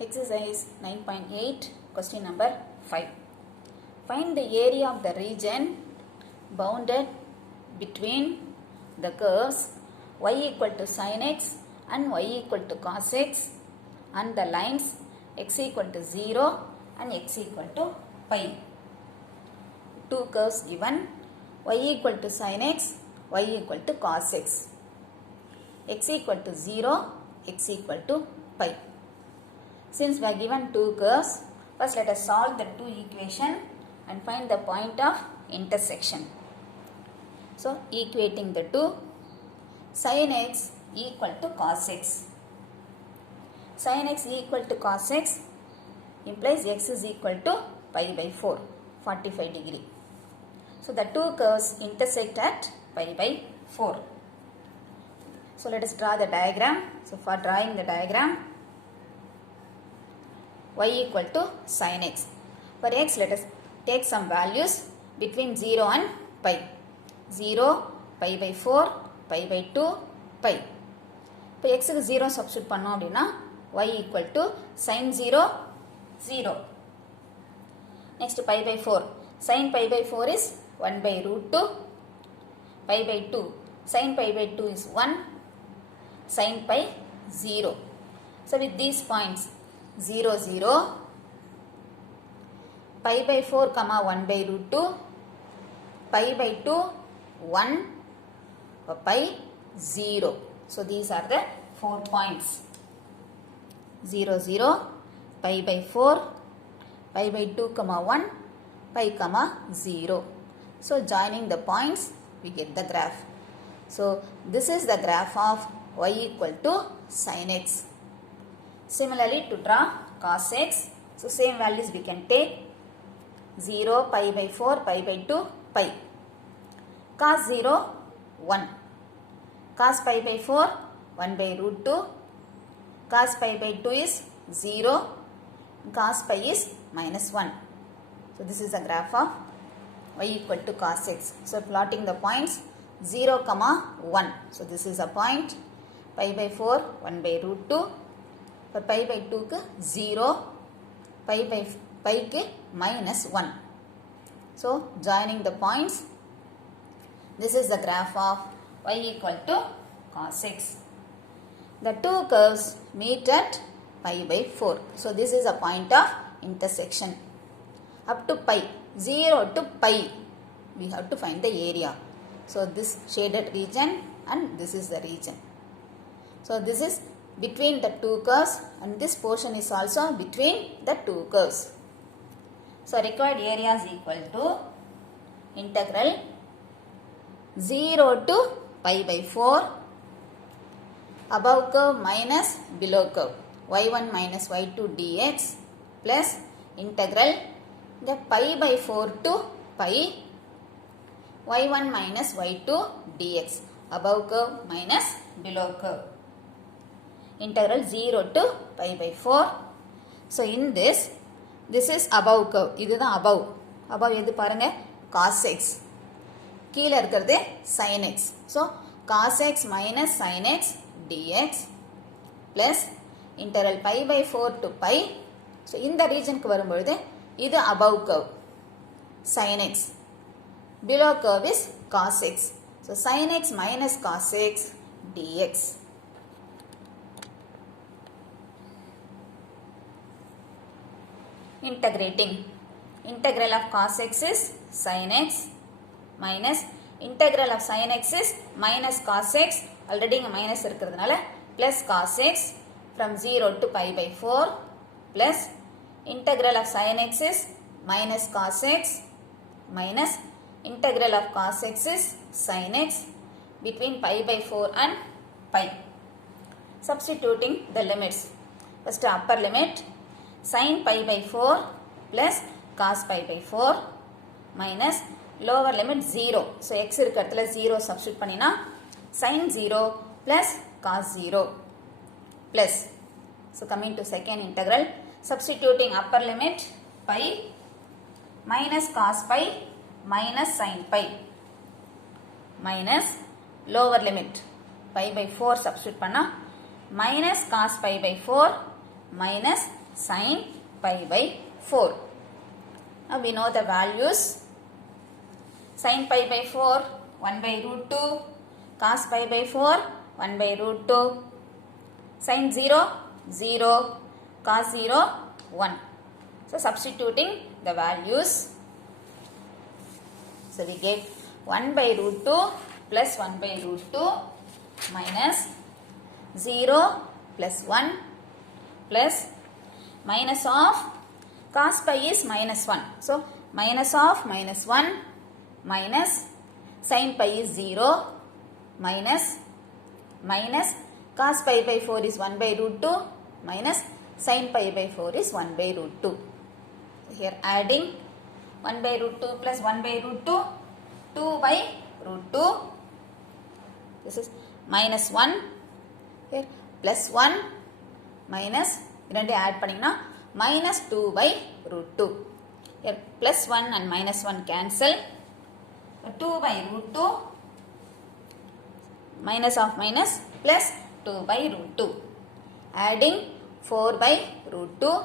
Exercise 9.8, question number 5. Find the area of the region bounded between the curves y equal to sin x and y equal to cos x and the lines x equal to 0 and x equal to pi. Two curves given, y equal to sin x, y equal to cos x equal to 0, x equal to pi. Since we are given two curves, first let us solve the two equation and find the point of intersection. So, equating the two, sin x equal to cos x. Sin x equal to cos x implies x is equal to pi by 4, 45 degree. So, the two curves intersect at pi by 4. So, let us draw the diagram. So, for drawing the diagram, y equal to sin x. For x, let us take some values between 0 and pi. 0, pi by 4, pi by 2, pi. இப்போ x க்கு 0 substitute பண்ணோம் அப்படின்னா y equal to sin 0, 0. Next pi by 4. Sin pi by 4 is 1 by root 2. Pi by 2. Sin pi by 2 is 1. Sin pi 0. So with these points 0, 0, pi by 4, 1 by root 2, pi by 2, 1, pi 0. So these are the 4 points. 0, 0, pi by 4, pi by 2, 1, pi, 0. So joining the points, we get the graph. So this is the graph of y equal to sin x. Similarly, to draw cos x, so same values we can take 0, pi by 4, pi by 2, pi. Cos 0, 1. Cos pi by 4, 1 by root 2. Cos pi by 2 is 0. Cos pi is minus 1. So this is the graph of y equal to cos x. So plotting the points 0, 1. So this is a point. Pi by 4, 1 by root 2. For pi by 2 ku 0, pi ku minus 1. So joining the points, this is the graph of y equal to cos x. The two curves meet at pi by 4. So this is a point of intersection. Up to pi, 0 to pi, we have to find the area. So this shaded region and this is the region. So this is between the two curves and this portion is also between the two curves. So required area is equal to integral 0 to pi by 4 above curve minus below curve y1 minus y2 dx plus integral the pi by 4 to pi y1 minus y2 dx above curve minus below curve. Integral 0 to pi by 4. So in this is above curve. இது தான் above. Above எது பாருங்க cos x. கீழ இருக்கிறது sin x. So cos x minus sin x dx plus integral pi by 4 to pi. So இந்த regionக்கு வரும்பொழுது இது above curve sin x. Below curve is cos x. So sin x minus cos x dx. Integrating. Integral of cos x is sin x minus integral of sin x is minus cos x. Already minus இருக்கிறதுனால plus cos x from 0 to pi by 4 plus integral of sin x is minus cos x minus integral of cos x is sin x between pi by 4 and pi. Substituting the limits. First upper limit sin pi by 4 plus cos pi by 4 minus lower limit 0. So x இருக்கிறதுல 0 substitute பண்ணினா sin 0 plus cos 0 plus. So coming to second integral, substituting upper limit pi minus cos pi minus sin pi minus lower limit pi by 4 substitute பண்ணா minus cos pi by 4 minus sin pi by 4. Now we know the values. Sin pi by 4, 1 by root 2. Cos pi by 4, 1 by root 2. Sin 0, 0. Cos 0, 1. So substituting the values. So we get 1 by root 2 plus 1 by root 2 minus 0 plus 1 plus minus of cos pi is minus 1. So minus of minus 1 minus sin pi is 0 minus cos pi by 4 is 1 by root 2 minus sin pi by 4 is 1 by root 2. Here adding 1 by root 2 plus 1 by root 2, 2 by root 2. This is minus 1. Here plus 1 minus, இரண்டு add பண்ணினா minus 2 by root 2. Here plus 1 and minus 1 cancel. 2 by root 2 minus of minus plus 2 by root 2. Adding 4 by root 2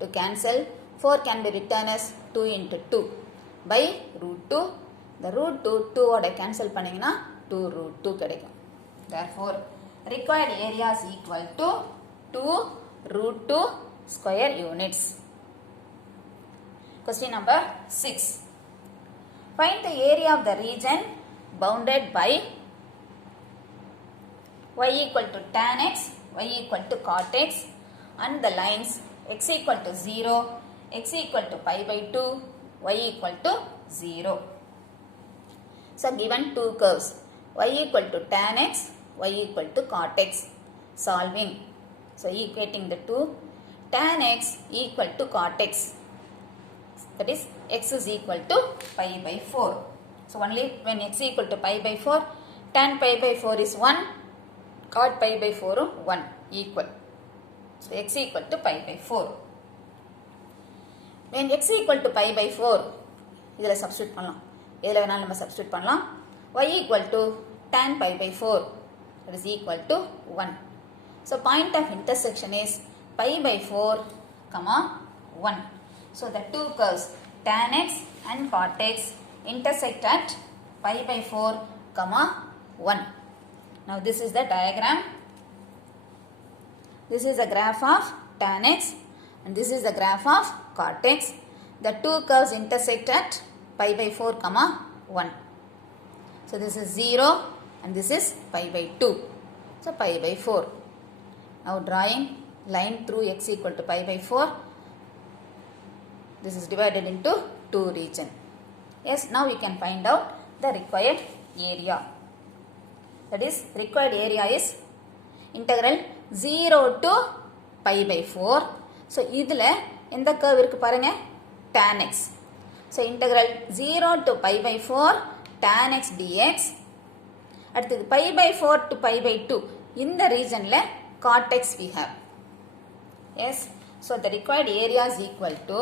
to cancel. 4 can be written as 2 into 2 by root 2. The root 2 2 ஓட cancel பண்ணிங்கனா 2 root 2 கிடைக்கும். Therefore, required area is equal to 2 root 2 square units. Question number 6. Find the area of the region bounded by y equal to tan x, y equal to cot x and the lines x equal to 0, x equal to pi by 2, y equal to 0. So given two curves, y equal to tan x, y equal to cot x. Solving. So equating the two, tan x equal to cot x. That is x is equal to pi by 4. So only when x equal to pi by 4, tan pi by 4 is 1, cot pi by 4 1 equal. So x equal to pi by 4. When x equal to pi by 4, இதில substitute பண்ணலாம். இதில வேணாலும் நம்ம substitute பண்ணலாம். Y equal to tan pi by 4, that is equal to 1. So point of intersection is pi by 4, comma 1. So the two curves tan x and cot x intersect at pi by 4, comma 1. Now this is the diagram. This is the graph of tan x and this is the graph of cot x. The two curves intersect at pi by 4, comma 1. So this is 0 and this is pi by 2. So pi by 4. Now drawing line through x equal to pi by 4. This is divided into two regions. Yes, now we can find out the required area. That is, required area is integral 0 to pi by 4. So இதில எந்த curve இருக்கு பாருங்க, tan x. So integral 0 to pi by 4 tan x dx. அடுத்தது pi by 4 to pi by 2. இந்த regionல cot x we have. Yes. So the required area is equal to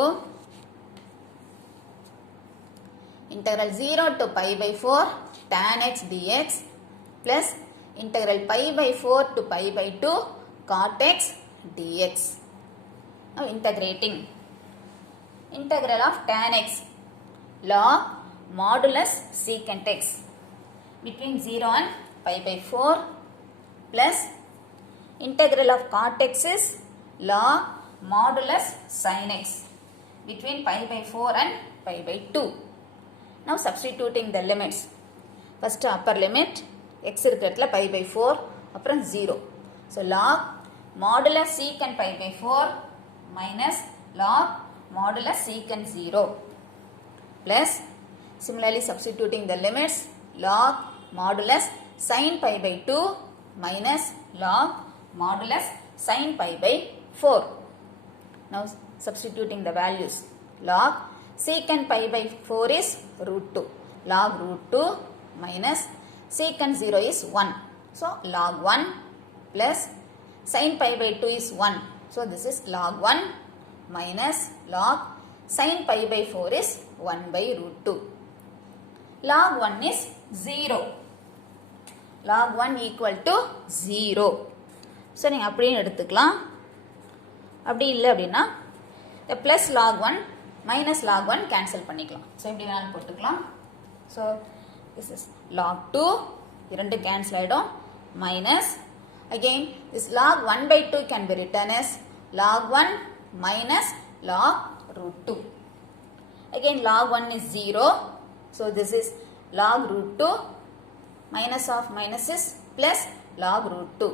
integral 0 to pi by 4 tan x dx plus integral pi by 4 to pi by 2 cot x dx. Now integrating. Integral of tan x log modulus secant x between 0 and pi by 4 plus integral of cot x is log modulus sin x between pi by 4 and pi by 2. Now substituting the limits. First upper limit x இருக்கிறதுல pi by 4 அப்புறம் 0. So log modulus secant pi by 4 minus log modulus secant 0 plus similarly substituting the limits log modulus sin pi by 2 minus log modulus sin pi by 4. Now substituting the values. Log secant pi by 4 is root 2. Log root 2 minus secant 0 is 1. So log 1 plus sin pi by 2 is 1. So this is log 1 minus log sin pi by 4 is 1 by root 2. Log 1 is 0. Log 1 equal to 0. So நீங்கள் அப்படியே எடுத்துக்கலாம். அப்படி இல்லை அப்படின்னா plus lock 1 minus lock 1 cancel பண்ணிக்கலாம். So இப்படி வேணாலும் போட்டுக்கலாம். ஸோ திஸ் இஸ் லாக் 2 இரண்டு கேன்சல் ஆகிடும் minus again this log 1 by 2 can be written as log 1 minus log root 2. Again log 1 is 0, so this is log root 2 minus of minus is plus log root 2,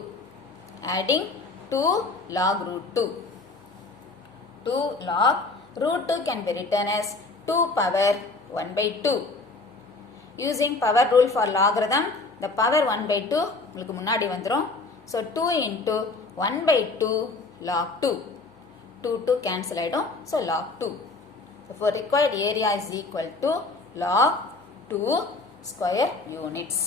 adding 2 log root 2. 2 log root 2 can be written as 2 power 1 by 2. Using power rule for logarithm, the power 1 by 2 உங்களுக்கு முன்னாடி வந்துரும். So 2 into 1 by 2 log 2. 2 cancel ஆயிடும். So log 2. So for required area is equal to log 2 square units.